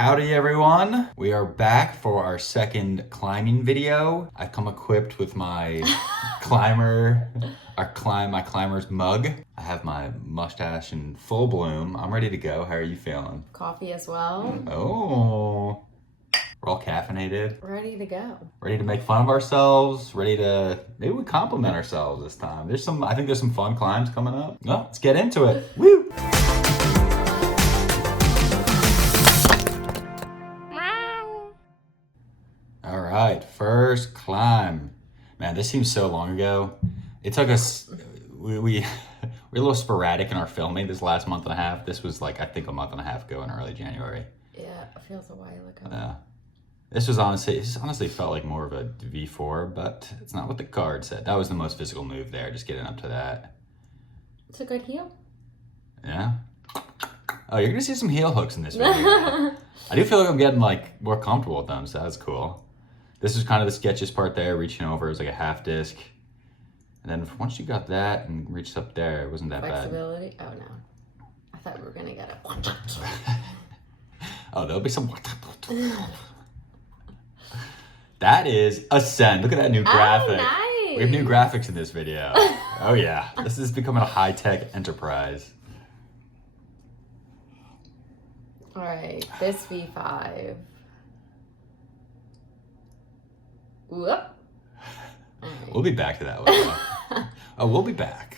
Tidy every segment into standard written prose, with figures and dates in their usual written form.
Howdy everyone! We are back for our second climbing video. I've come equipped with my my climber's mug. I have my mustache in full bloom. I'm ready to go. How are you feeling? Coffee as well. Oh, we're all caffeinated. Ready to go. Ready to make fun of ourselves. Ready to, maybe we compliment ourselves this time. I think there's some fun climbs coming up. Well, let's get into it. Woo! All right, first climb. Man, this seems so long ago. It took us, we're a little sporadic in our filming this last month and a half. This was like, I think a month and a half ago in early January. Yeah, it feels a while ago. This honestly felt like more of a V4, but it's not what the card said. That was the most physical move there, just getting up to that. It's a good heel. Yeah. Oh, you're gonna see some heel hooks in this video. I do feel like I'm getting like more comfortable with them, so that's cool. This is kind of the sketchiest part there, reaching over. It was like a half disc. And then once you got that and reached up there, it wasn't that Flexibility? Bad. Oh no. I thought we were gonna get it. Oh, there'll be some. That is Ascend. Look at that new graphic. Oh, nice. We have new graphics in this video. Oh yeah. This is becoming a high-tech enterprise. All right, this V5. Whoop. Right. We'll be back to that one. Oh, we'll be back.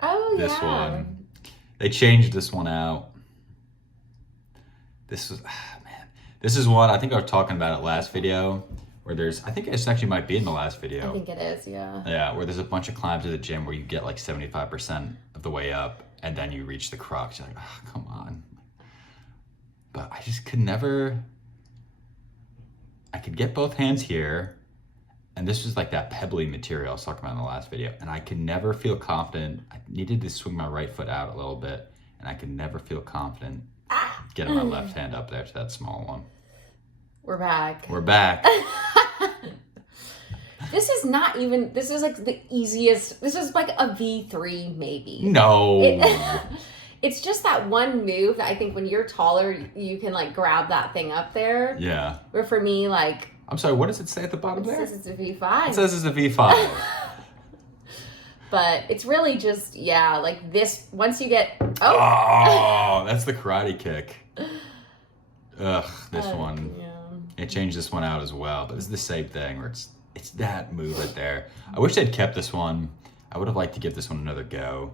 Oh, this yeah. one. They changed this one out. This is one, I think I was talking about it last video, where I think it actually might be in the last video. I think it is, yeah. Yeah, where there's a bunch of climbs to the gym where you get like 75% of the way up and then you reach the crux. You're like, oh, come on. But I just could never, I could get both hands here, and this was like that pebbly material I was talking about in the last video, and I could never feel confident. I needed to swing my right foot out a little bit, and I could never feel confident getting my left hand up there to that small one. We're back. We're back. This is like the easiest. This is like a V3 maybe. No. It's just that one move that I think when you're taller, you can like grab that thing up there. Yeah. Where for me, like. I'm sorry, what does it say at the bottom there? It says it's a V5. It says it's a V5. But it's really just, yeah, like this, once you get, Oh, that's the karate kick. Ugh, this one. Yeah. It changed this one out as well, but it's the same thing where it's that move right there. I wish they'd kept this one. I would have liked to give this one another go.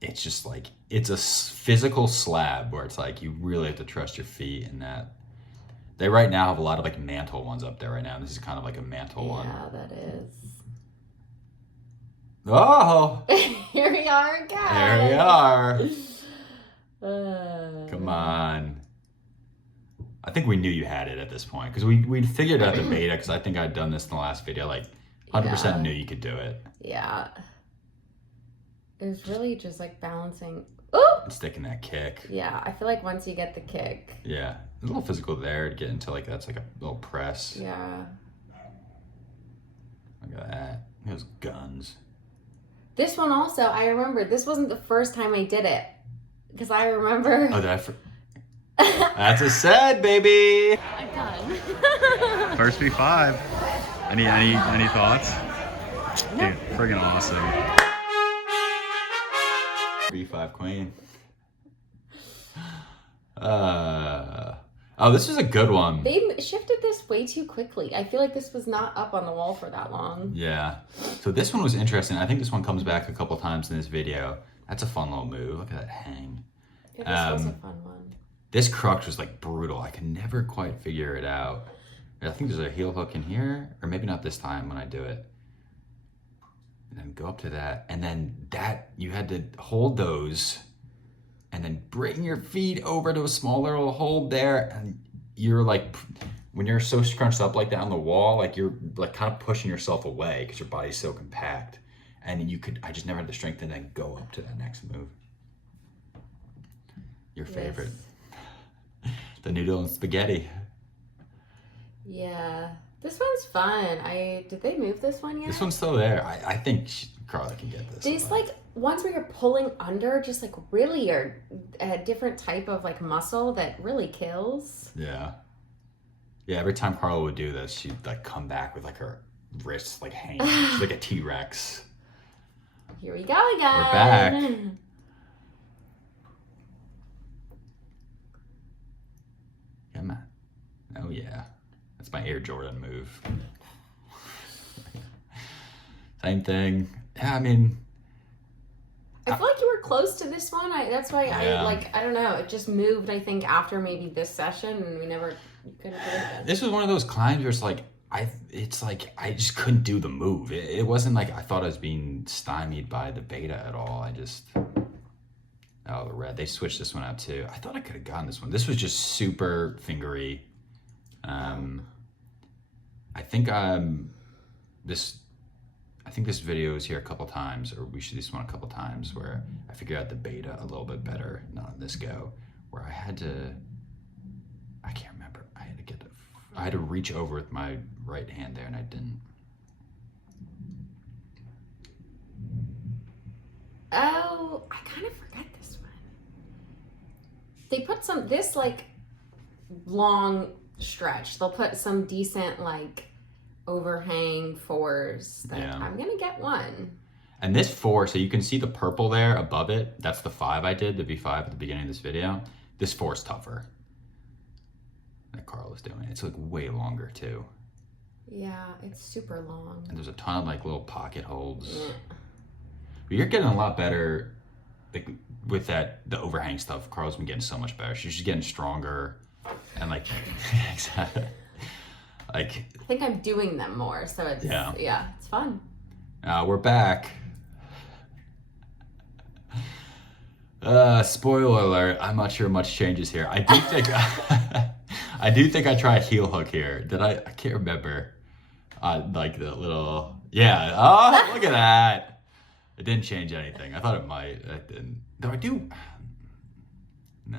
It's just like, it's a physical slab where it's like, you really have to trust your feet in that. They right now have a lot of like mantle ones up there right now. This is kind of like a mantle one. Yeah, that is. Oh! Here we are again. There we are. Come on. I think we knew you had it at this point because we'd figured out the beta because I think I'd done this in the last video. Like 100% knew you could do it. Yeah. It was really just like balancing. Ooh! And sticking that kick. Yeah, I feel like once you get the kick. Yeah. A little physical there to get into like, that's like a little press. Yeah. Look at that. Those guns. This one also, I remember, this wasn't the first time I did it. Because I remember. Oh, that's a set, baby. I'm done. First V5. Any thoughts? No. Dude, friggin' awesome. V5 queen. Oh, this was a good one. They shifted this way too quickly. I feel like this was not up on the wall for that long. Yeah. So this one was interesting. I think this one comes back a couple times in this video. That's a fun little move. Look at that hang. Yeah, this was a fun one. This crux was like brutal. I could never quite figure it out. I think there's a heel hook in here, or maybe not this time when I do it. And then go up to that, and then that, you had to hold those and then bring your feet over to a small little hold there, and you're like, when you're so scrunched up like that on the wall, like you're like kind of pushing yourself away because your body's so compact, and I just never had the strength to then go up to that next move. Your favorite. Yes. The noodle and spaghetti. Yeah. This one's fun. Did they move this one yet? This one's still there. I think Carla can get this. These like ones where you're pulling under just like really are a different type of like muscle that really kills. Yeah. Yeah, every time Carla would do this, she'd like come back with like her wrists like hanging. She's like a T-Rex. Here we go again. We're back. Come on. Oh yeah. That's my Air Jordan move. Same thing. Yeah, I mean, I feel like you were close to this one. That's why I don't know. It just moved, I think, after maybe this session, and we never couldn't do it. This was one of those climbs where it's like I just couldn't do the move. It wasn't like I thought I was being stymied by the beta at all. The red. They switched this one out too. I thought I could have gotten this one. This was just super fingery. I think this video is here a couple times, or we should do this one a couple times, where I figured out the beta a little bit better, not on this go, where I can't remember. I had to reach over with my right hand there, and I didn't. Oh, I kind of forgot this one. They put this like long stretch. They'll put some decent like overhang fours that I'm gonna get one. And this 4, so you can see the purple there above it. That's the 5 I did, the V5 at the beginning of this video. This 4 is tougher. That Carla's doing. It's like way longer too. Yeah, it's super long. And there's a ton of like little pocket holds. Yeah. But you're getting a lot better, like with the overhang stuff. Carla's been getting so much better. She's just getting stronger, and like exactly. Like I think I'm doing them more, so it's it's fun. We're back. Spoiler alert, I'm not sure much changes here. I do think I tried heel hook here. Did I can't remember. Like the little oh, look at that. It didn't change anything. I thought it might. It didn't. Though I do. No.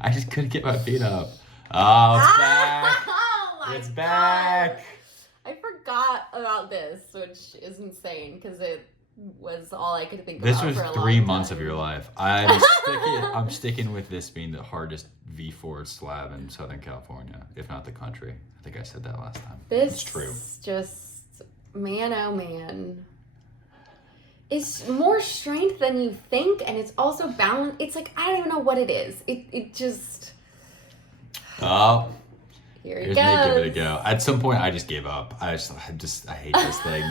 I just couldn't get my feet up. Oh, it's back. Oh it's back. I forgot about this, which is insane because it was all I could think this about. This was 3 months of your life. I'm sticking with this being the hardest V4 slab in Southern California, if not the country. I think I said that last time. It's true. Just, man, oh man. It's more strength than you think, and it's also balance. It's like, I don't even know what it is. It just... Oh. Here it goes. Give it a go. At some point, I just gave up. I hate this thing.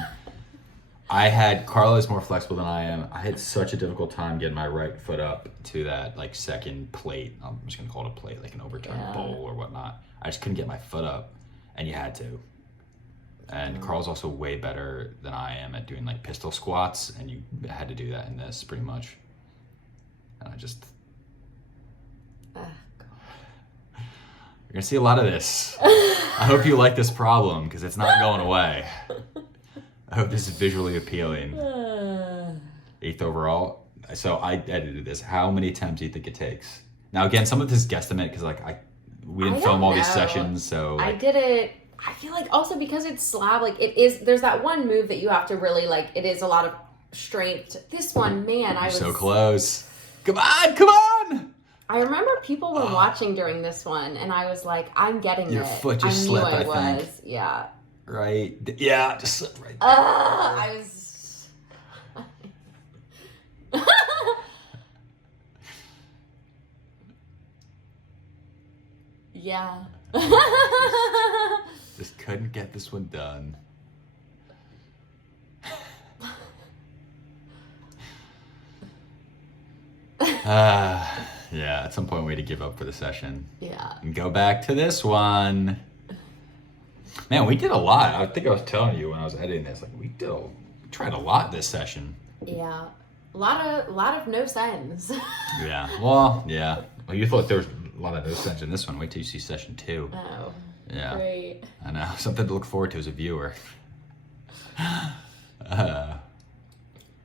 Carla's more flexible than I am. I had such a difficult time getting my right foot up to that like second plate. I'm just gonna call it a plate, like an overturned bowl or whatnot. I just couldn't get my foot up, and you had to. And Carl's also way better than I am at doing like pistol squats, and you had to do that in this pretty much. And I just... You're gonna see a lot of this. I hope you like this problem, because it's not going away. I hope this is visually appealing. 8th overall. So I edited this. How many attempts do you think it takes? Now again, some of this is guesstimate, because like we didn't film all these sessions, so like, I did it. I feel like also because it's slab, like it is, there's that one move that you have to really like, it is a lot of strength. This one, man, I was so close. Come on! I remember people were watching during this one, and I was like, I'm getting it. Your foot just slipped, I think. Yeah. Right? Yeah, just slipped right there. I was... Yeah. Just couldn't get this one done. Yeah, at some point we had to give up for the session. Yeah. And go back to this one. Man, we did a lot. I think I was telling you when I was editing this, like we tried a lot this session. Yeah. A lot of no sense. Yeah. Well, yeah. Well, you thought there was a lot of no sense in this one. Wait till you see session 2. Oh. Yeah. Great. I know. Something to look forward to as a viewer.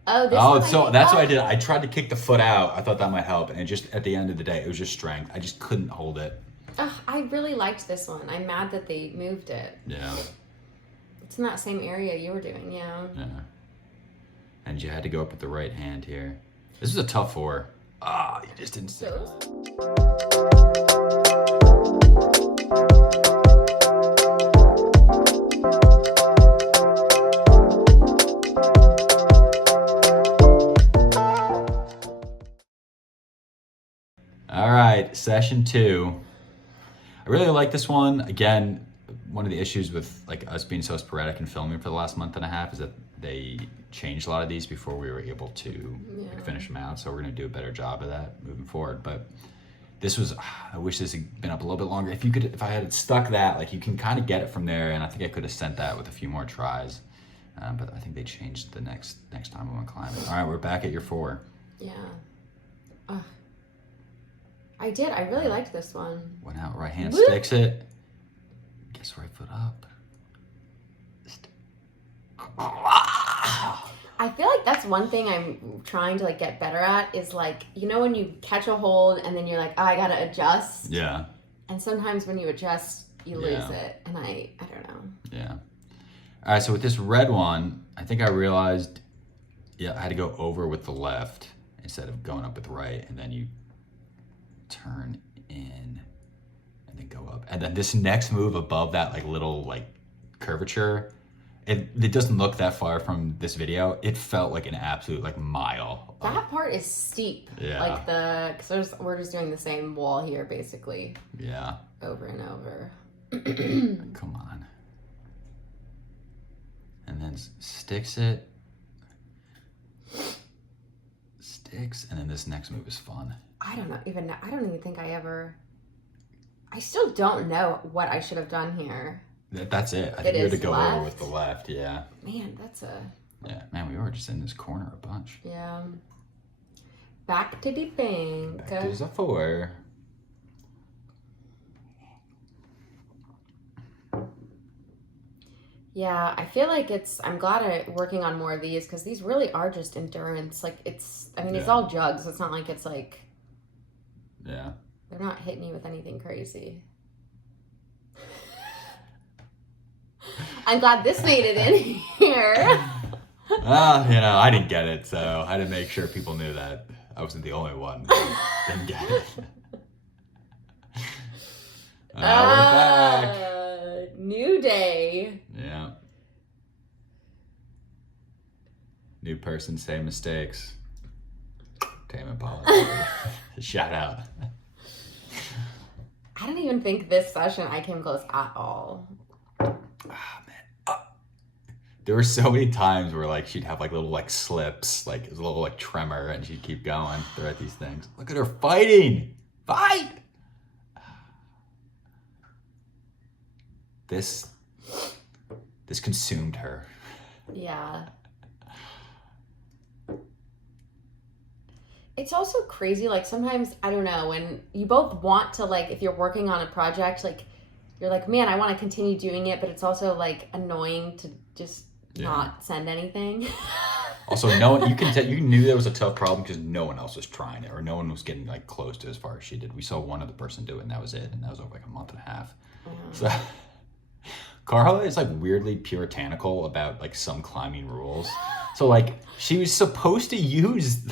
So that's what I did. I tried to kick the foot out. I thought that might help. And just at the end of the day, it was just strength. I just couldn't hold it. I really liked this one. I'm mad that they moved it. Yeah. It's in that same area you were doing, yeah. Yeah. And you had to go up with the right hand here. This is a tough 4. Ah, you just didn't stick. All right, session 2. I really like this one. Again, one of the issues with like us being so sporadic and filming for the last month and a half is that they changed a lot of these before we were able to like, finish them out. So we're gonna do a better job of that moving forward. But this was, I wish this had been up a little bit longer. If I had stuck that, like you can kind of get it from there, and I think I could have sent that with a few more tries. But I think they changed the next time we went climbing. All right, we're back at your 4. Yeah. I did. I really liked this one. Went out, right hand sticks it. Gets right foot up. I feel like that's one thing I'm trying to like get better at is like, you know, when you catch a hold and then you're like, oh, I gotta adjust. Yeah. And sometimes when you adjust, you lose it. And I don't know. Yeah. All right, so with this red one, I think I realized, I had to go over with the left instead of going up with the right, and then you turn in and then go up. And then this next move above that like little like curvature, it doesn't look that far from this video. It felt like an absolute like mile. That part is steep. Yeah. Like because we're just doing the same wall here basically. Yeah. Over and over. Come on. And then sticks it. Sticks, and then this next move is fun. I don't even think I still don't know what I should have done here. That's it. I think you had to go over with the left, yeah. Man, Yeah, man, we were just in this corner a bunch. Yeah. Back to the bank. Back to the 4. Yeah, I feel like I'm glad I'm working on more of these because these really are just endurance. Like it's all jugs. It's not like it's like. Yeah. They're not hitting you with anything crazy. I'm glad this made it in here. I didn't get it, so I had to make sure people knew that I wasn't the only one that didn't get it. We're back. New day. Yeah. New person, same mistakes. Tame Impala. Shout out. I don't even think this session I came close at all. There were so many times where like she'd have like little like slips, like a little like tremor, and she'd keep going throughout these things. Look at her fighting! Fight! This consumed her. Yeah. It's also crazy, like sometimes, I don't know, when you both want to like, if you're working on a project, like you're like, man, I want to continue doing it, but it's also like annoying to just not send anything. Also, you knew there was a tough problem because no one else was trying it, or no one was getting like close to as far as she did. We saw one other person do it, and that was it, and that was over like a month and a half. So Carla is like weirdly puritanical about like some climbing rules. So like she was supposed to use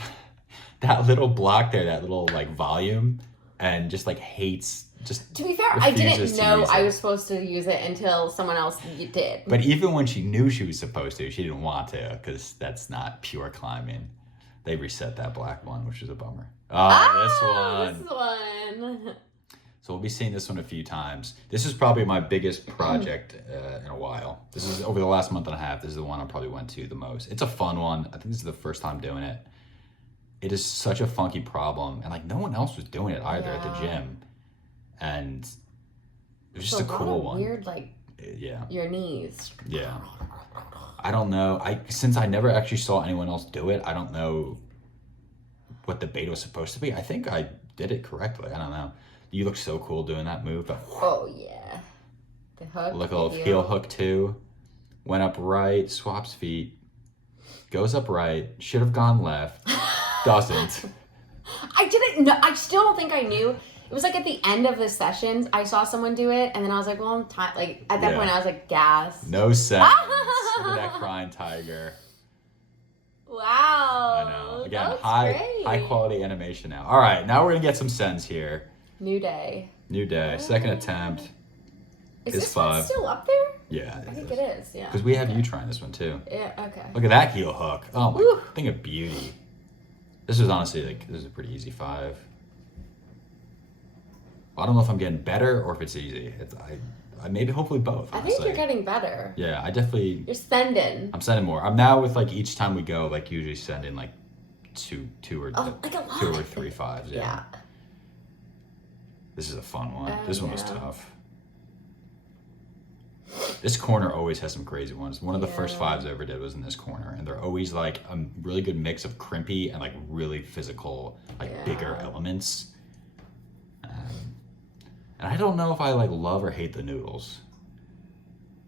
that little block there, that little like volume, and just like hates. Just to be fair, I didn't know I was supposed to use it until someone else did. But even when she knew she was supposed to, she didn't want to because that's not pure climbing. They reset that black one, which is a bummer. This one. So we'll be seeing this one a few times. This is probably my biggest project in a while. This is over the last month and a half. This is the one I probably went to the most. It's a fun one. I think this is the first time doing it. It is such a funky problem, and like no one else was doing it either at the gym. And it was just a cool one. Weird, like your knees. Yeah. I don't know. Since I never actually saw anyone else do it, I don't know what the beta was supposed to be. I think I did it correctly. I don't know. You look so cool doing that move. Oh yeah. The hook. Look, a little heel hook too. Went up right, swaps feet, goes up right. Should have gone left. Doesn't. I didn't know. I still don't think I knew. It was like at the end of the sessions, I saw someone do it, and then I was like, well, I'm tired. Like, at that Yeah. point, I was like, gas. No sense. Look at that crying tiger. Wow. I know. Again, That's high great. quality animation now. All right, now we're going to get some sends here. New day. New day. Second attempt. Is It's this one 5. still up there? Yeah. I think it is, yeah. Because we have you trying this one too. Yeah, okay. Look at that heel hook. Oh my Woo. thing of beauty. This is honestly like this is a pretty easy 5. I don't know if I'm getting better or if it's easy. I maybe hopefully both. I Honestly. think you're getting better. Yeah, I definitely. You're sending. I'm sending more. I'm now with like each time we go, like usually sending like two or like a lot. 2 or 3 5s. Yeah. Yeah. This is a fun one. Oh, This one was yeah. tough. This corner always has some crazy ones. One of the first Yeah. 5s I ever did was in this corner, and they're always like a really good mix of crimpy and like really physical, like bigger Yeah. elements. And I don't know if I like love or hate the noodles.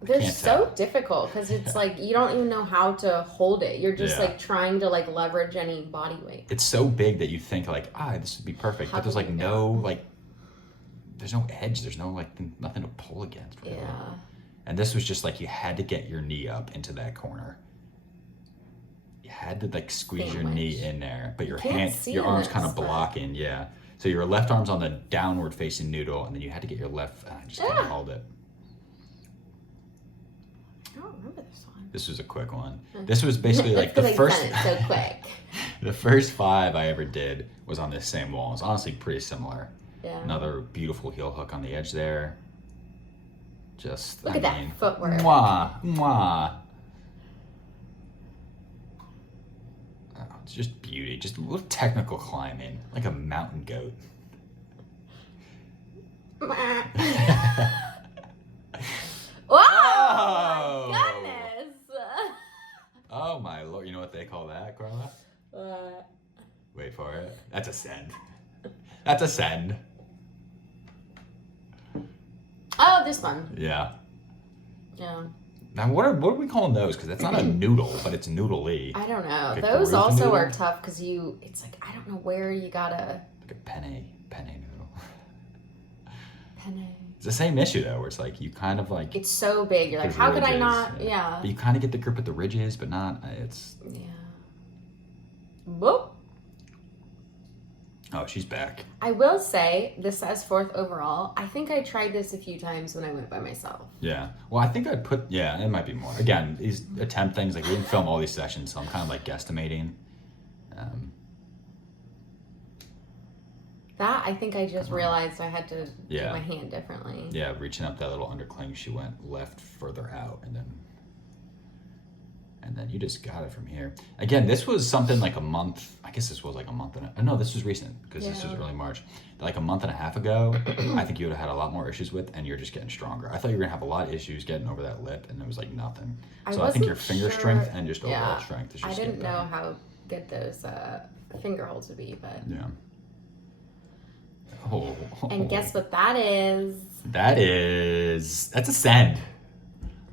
They're can't so tell. difficult because it's like you don't even know how to hold it. You're just Yeah. like trying to like leverage any body weight. It's so big that you think like, this would be perfect, How but there's could like you no like, there's no edge. There's no like nothing to pull against. Really. Yeah. And this was just like you had to get your knee up into that corner. You had to like squeeze your knee in there, but your Can't hand, see your arms this, kind of but- blocking. Yeah. So your left arm's on the downward facing noodle, and then you had to get your left. I just couldn't hold it. I don't remember this one. This was a quick one. This was basically like the Because I first. sent it so quick. The first 5 I ever did was on this same wall. It's honestly pretty similar. Yeah. Another beautiful heel hook on the edge there. Just Look I at that mean, footwork. Mwah, mwah. Oh, it's just beauty. Just a little technical climbing, like a mountain goat. Oh, my goodness. Oh my lord! You know what they call that, Carla? What? Wait for it. That's a send. That's a send. Oh, this one. Yeah. Yeah. Now, what are we calling those? Because that's not a noodle, but it's noodly. I don't know. Like a Those Peruvian also noodle? are tough because it's like, I don't know where you gotta. Like a penne noodle. Penne. It's the same issue though, where it's like you kind of like. It's so big. You're like, there's how could I ridges, not? Yeah. But you kind of get the grip at the ridges, but not. It's. Yeah. Whoop. Oh, she's back. I will say, this says 4th overall. I think I tried this a few times when I went by myself. Yeah. Well, I think I'd put. Yeah, it might be more. Again, these attempt things like we didn't film all these sessions, so I'm kind of like guesstimating. That, I think I just realized I had to Yeah. do my hand differently. Yeah, reaching up that little undercling, she went left further out, and then you just got it from here. Again, this was something like a month. I guess this was like a month and no, this was recent because this was early March. Like a month and a half ago, I think you would have had a lot more issues with, and you're just getting stronger. I thought you were gonna have a lot of issues getting over that lip, and it was like nothing. So I think your finger strength and just overall strength is just I didn't getting better. know how good those finger holds would be, but. Yeah. Oh. And guess what that is? That's a send.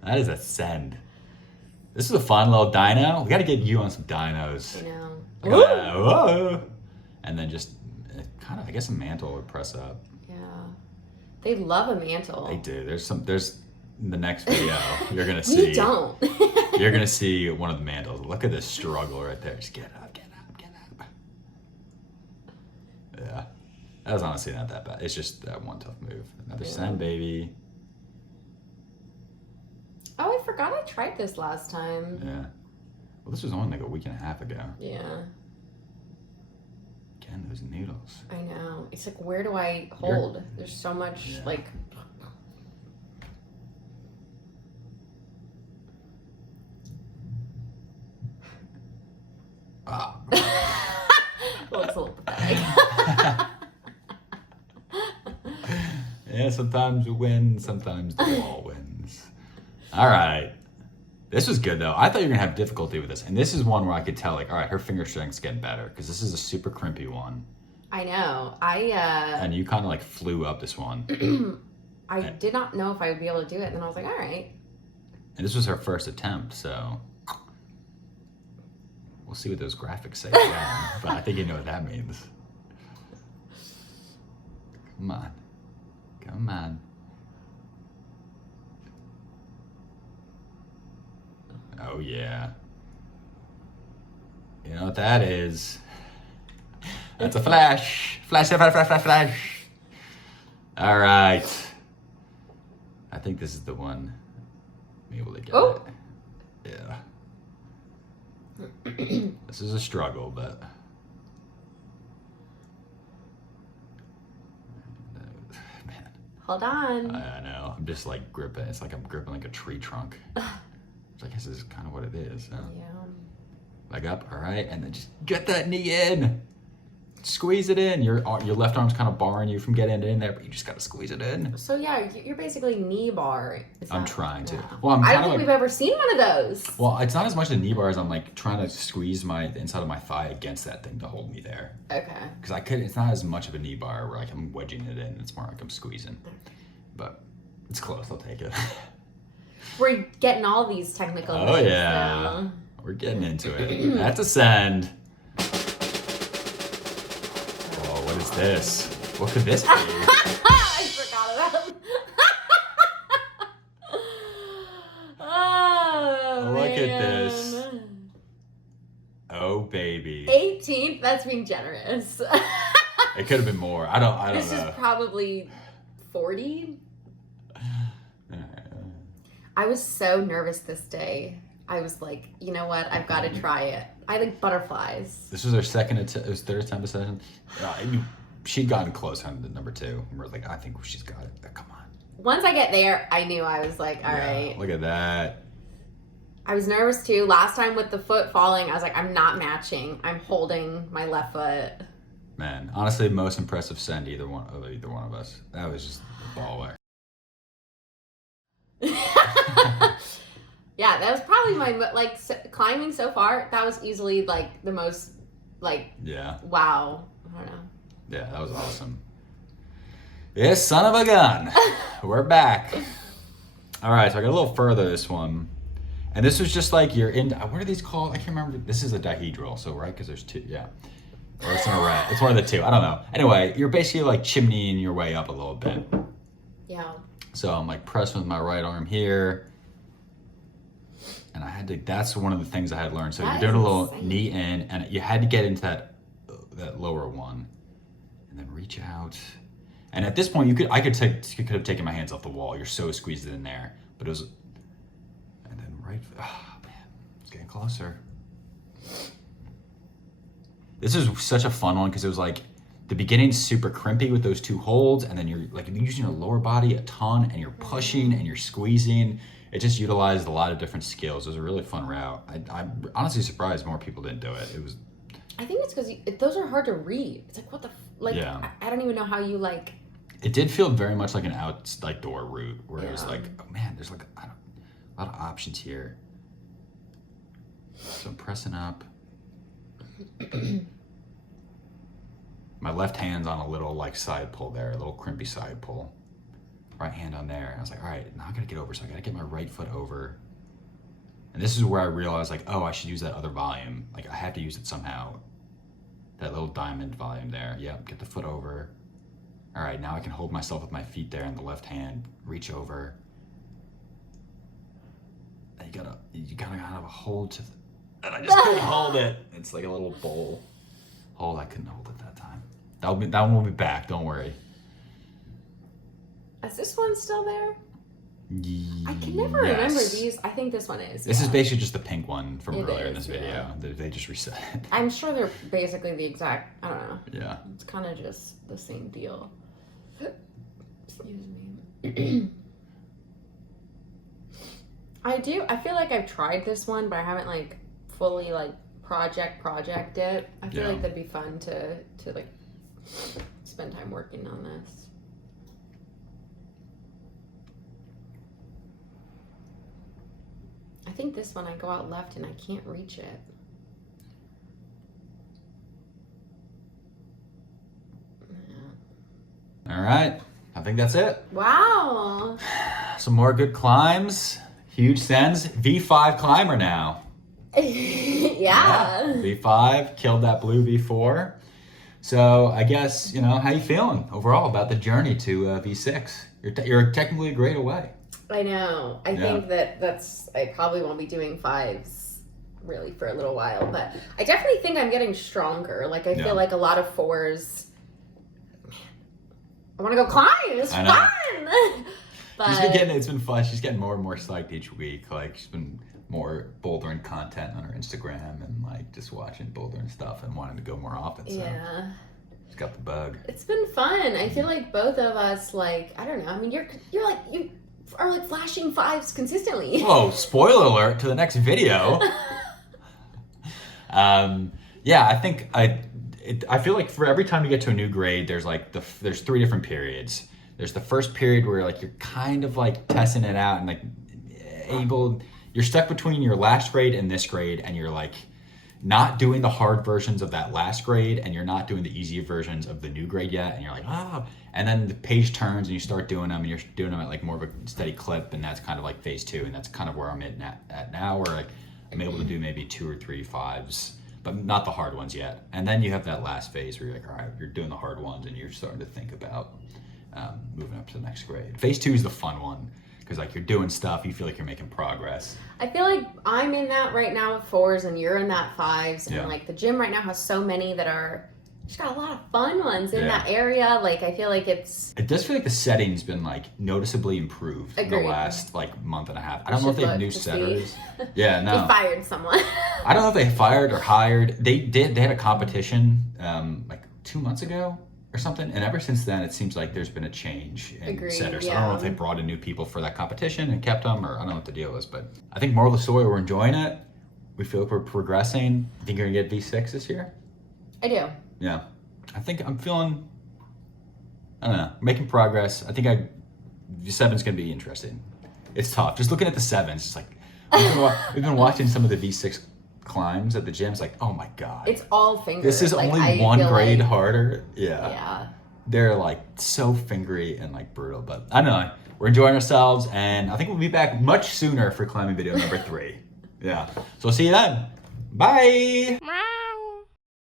That is a send. This is a fun little dyno. We got to get you on some dynos. You know. Look at that. Whoa. And then just kind of, I guess a mantle would press up. Yeah. They love a mantle. They do. There's in the next video, you're going to see. You don't. You're going to see one of the mantles. Look at this struggle right there. Just get up, get up, get up. Yeah. That was honestly not that bad. It's just that one tough move. Another send, baby. Oh, I forgot I tried this last time. Yeah. Well, this was only like a week and a half ago. Yeah. Again, those noodles. I know. It's like, where do I hold? There's so much, like... Ah. Looks a little pathetic. Yeah, sometimes you win, sometimes the wall wins. All right. This was good, though. I thought you were going to have difficulty with this. And this is one where I could tell, like, all right, her finger strength's getting better. Because this is a super crimpy one. I know. And you kind of, like, flew up this one. I did not know if I would be able to do it. And then I was like, all right. And this was her first attempt, so... We'll see what those graphics say again. But I think you know what that means. Come on. Come on. Oh, yeah. You know what that is? That's a flash. Flash, flash, flash, flash, flash. All right. I think this is the one. Be able to get it. Yeah. This is a struggle, but... Man. Hold on. I know. I'm just like gripping. It's like I'm gripping like a tree trunk. Which I guess is kind of what it is. So. Yeah. Leg up, all right, and then just get that knee in. Squeeze it in. Your left arm's kind of barring you from getting it in there, but you just gotta squeeze it in. So yeah, you're basically knee bar. I'm trying to. Yeah. Well, I don't think we've ever seen one of those. Well, it's not as much a knee bar as I'm like trying to squeeze the inside of my thigh against that thing to hold me there. Okay. Because it's not as much of a knee bar where like I'm wedging it in. It's more like I'm squeezing. But it's close. I'll take it. We're getting all these technical. Oh yeah. So. We're getting into it. That's a send. Oh, what is this? What could this be? I forgot about. Oh, Look man. at this. Oh baby. 18th. That's being generous. It could have been more. I don't know. This is probably 40. I was so nervous this day. I was like, you know what? I've got to try it. I like butterflies. This was her second attempt. It was third attempt session. She'd gotten close on the number 2. And we're like, I think she's got it. Come on. Once I get there, I knew. I was like, all right. Look at that. I was nervous too. Last time with the foot falling, I was like, I'm not matching. I'm holding my left foot. Man, honestly, most impressive send either one of us. That was just a baller. Yeah, that was probably my climbing so far. That was easily like the most wow. I don't know. Yeah, that was awesome. This son of a gun. We're back. All right, so I got a little further this one, and this was just like you're in. What are these called? I can't remember. This is a dihedral, so right because there's 2. Yeah, or it's an array. It's one of the 2. I don't know. Anyway, you're basically like chimneying your way up a little bit. Yeah. So I'm like pressing with my right arm here. And I had to, that's one of the things I had learned. So you're doing a little knee in, and you had to get into that lower one. And then reach out. And at this point, you could have taken my hands off the wall. You're so squeezed in there. But it was, and then oh man, it's getting closer. This is such a fun one because it was like, the beginning's super crimpy with those 2 holds, and then you're like using your lower body a ton, and you're pushing and you're squeezing. It just utilized a lot of different skills. It was a really fun route. I'm honestly surprised more people didn't do it. It was. I think it's because those are hard to read. It's like what the yeah. I don't even know how you like. It did feel very much like an door route where it was like, oh man, there's like a lot of options here. So I'm pressing up. My left hand's on a little like side pull there, a little crimpy side pull. Right hand on there. I was like, all right, now I gotta get over. So I gotta get my right foot over. And this is where I realized like, oh, I should use that other volume. Like I have to use it somehow. That little diamond volume there. Yep, get the foot over. All right, now I can hold myself with my feet there in the left hand, reach over. And you gotta have a hold to and I just couldn't hold it. It's like a little bowl hold. I couldn't hold it that time. That one will be back, don't worry. Is this one still there? Yes. I can never remember these. I think this one is. This is basically just the pink one from earlier in this video. Yeah. They just reset it. I'm sure they're basically the exact, I don't know. Yeah. It's kind of just the same deal. Excuse me. I feel like I've tried this one, but I haven't like fully like project it. I feel like that'd be fun to like spend time working on this. I think this one I go out left and I can't reach it. All right. I think that's it. Wow. Some more good climbs. Huge sends. V5 climber now. Yeah. V5 killed that blue V4. So I guess, how you feeling overall about the journey to V6? You're technically a grade away. I know. I think I probably won't be doing 5s really for a little while, but I definitely think I'm getting stronger. Like, I feel like a lot of 4s, I want to go climb. It's fun. But It's been fun. She's getting more and more psyched each week. Like, she's been more bouldering content on her Instagram and like just watching bouldering stuff and wanting to go more often. So she's got the bug. It's been fun. I feel like both of us, like, I don't know. I mean, you are like flashing 5s consistently. Whoa! Spoiler alert to the next video. I think I feel like for every time you get to a new grade, there's like there's 3 different periods. There's the first period where like you're kind of like testing it out and like you're stuck between your last grade and this grade, and you're like not doing the hard versions of that last grade, and you're not doing the easy versions of the new grade yet, and you're like, and then the page turns and you start doing them, and you're doing them at like more of a steady clip, and that's kind of like phase 2, and that's kind of where I'm at now, where like I'm able to do maybe 2 or 3 5s, but not the hard ones yet. And then you have that last phase where you're like, all right, you're doing the hard ones, and you're starting to think about moving up to the next grade. Phase 2 is the fun one, because like you're doing stuff, you feel like you're making progress. I feel like I'm in that right now with 4s, and you're in that 5s, and like the gym right now has so many that are just got a lot of fun ones in that area. Like, I feel like it does feel like the setting's been like noticeably improved in the last like month and a half. I don't know if they have new setters. They fired someone. I don't know if they fired or hired. They had a competition like 2 months ago or something, and ever since then it seems like there's been a change in setters. I don't know if they brought in new people for that competition and kept them, or I don't know what the deal is, but I think moral of the story, we're enjoying it. We feel like we're progressing. You think you're gonna get V6 this year? I do. Yeah, I think I'm feeling, I don't know, making progress. I think V7's gonna be interesting. It's tough. Just looking at the 7s, it's like we've been watching some of the V6 climbs at the gym. It's like, oh my god, it's all fingers. This is like, only one grade harder. Yeah, they're like so fingery and like brutal, but I don't know, we're enjoying ourselves, and I think we'll be back much sooner for climbing video number 3. So we'll see you then. Bye.